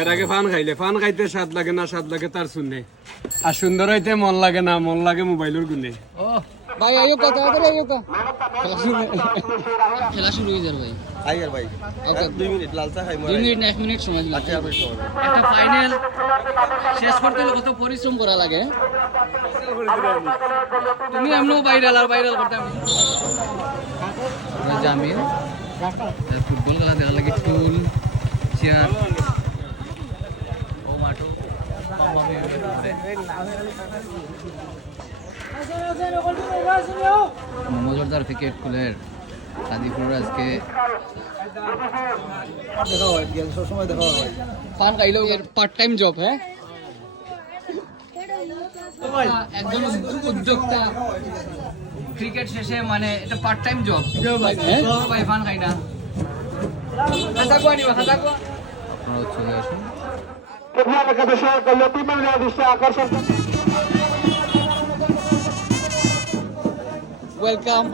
এর আগে পান খাইলে পান খাইতে স্বাদ লাগে না স্বাদ লাগে তার শুনে আর সুন্দর হইতে মন লাগে না মন লাগে মোবাইলের গুণে ভাই আয়ো কথা আয়ো কা খেলা শুরু হয়ে যাবে ভাই আইয়ার ভাই ওকে 2 মিনিট লাল চা খাই 2 মিনিট না 1 মিনিট সময় দিলাম আচ্ছা আমি সময় একটা ফাইনাল শেষ করতে হলে কত পরিশ্রম করা লাগে তুমি এমনও ভাইরাল করতাম জামিল ফুটবল খেলা দেখা লাগে টুল চেয়ার ও মাটু মজুরদার ক্রিকেট প্লেয়ার কাদিপুর আজকে দেখা হয় সব সময় দেখা হয় পান খাইলেও এর পার্ট টাইম জব হ্যাঁ একজন উদ্যোক্তা ক্রিকেট শেষে মানে এটা পার্ট টাইম জব ভাই পান খাই না খাতা কোয়া নিবা খাতা কোয়া চলে আসুন ওয়েলকাম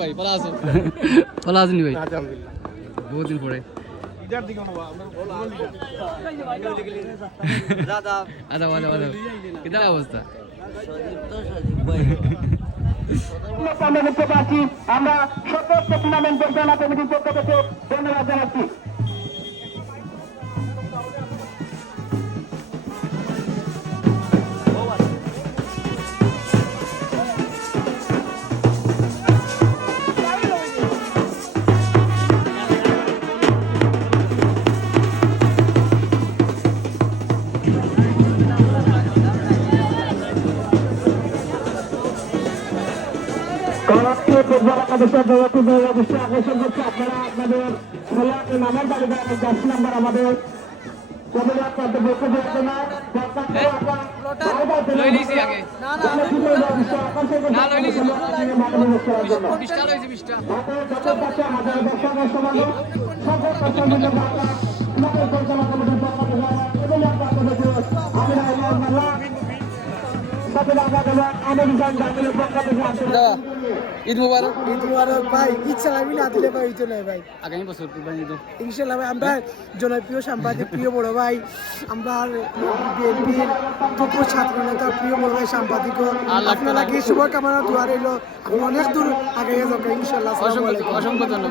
ভাই ভালো আছেন ভাই বহুত দিন পরে কিতা অবস্থা আমরা সর্বোচ্চ টুর্নামেন্ট পরিচালনা কমিটির পক্ষ থেকে ধন্যবাদ জানাচ্ছি। ফুটবল একাদশের অবশ্যই আকর্ষণ করছে আপনারা আপনাদের খেলার নামের তালিকা জার্সি নাম্বার আমাদের ঈদ মুবারক ভাই ইচ্ছা লাগবে না দিলে ভাই হইতো না ভাই আগামী বছর কুরবানি ঈদ ইনশাআল্লাহ ভাই আমরা জনপ্রিয় সাংবাদিক প্রিয় বড় ভাই আমরা বিএনপির যোগ্য ছাত্র নেতা প্রিয় বড় ভাই সাংবাদিক আপনারা কি শুভকামনা দোয়া রইল আপনি অনেক দূর আগে যাবেন ইনশাআল্লাহ। অসংখ্য ধন্যবাদ।